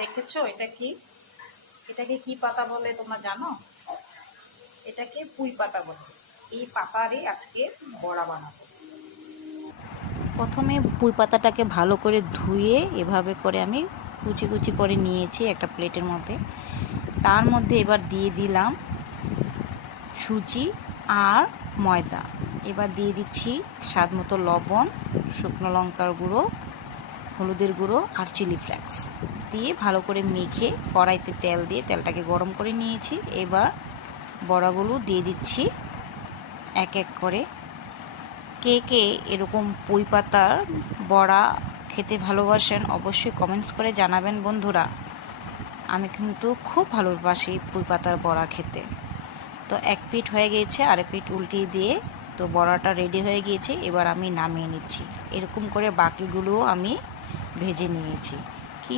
দেখেছো এটাকে কি পাতা বলে তোমরা জানো? এটাকে পুঁই পাতা বলে। এই পাতারই আজকে বড়া বানাবো। প্রথমে পুঁই পাতাটাকে ভালো করে ধুয়ে এভাবে করে আমি কুচি কুচি করে নিয়েছি একটা প্লেটের মধ্যে। তার মধ্যে এবার দিয়ে দিলাম সুজি আর ময়দা। এবার দিয়ে দিচ্ছি স্বাদ মতো লবণ, শুকনো লঙ্কার গুঁড়ো, হলুদের গুঁড়ো আর চিলি ফ্লেক্স দিয়ে ভালো করে মেখে কড়াইতে তেল দিয়ে তেলটাকে গরম করে নিয়েছি। এবার বড়াগুলো দিয়ে দিচ্ছি এক এক করে। কে কে এরকম পুঁই পাতার বড়া খেতে ভালোবাসেন অবশ্যই কমেন্টস করে জানাবেন বন্ধুরা। আমি কিন্তু খুব ভালোবাসি পুঁই পাতার বড়া খেতে। তো এক পিঠ হয়ে গিয়েছে, আরেক পিঠ উল্টিয়ে দিয়ে তো বড়াটা রেডি হয়ে গিয়েছে। এবার আমি নামিয়ে নিচ্ছি। এরকম করে বাকিগুলোও আমি ভেজে নিয়েছি। কি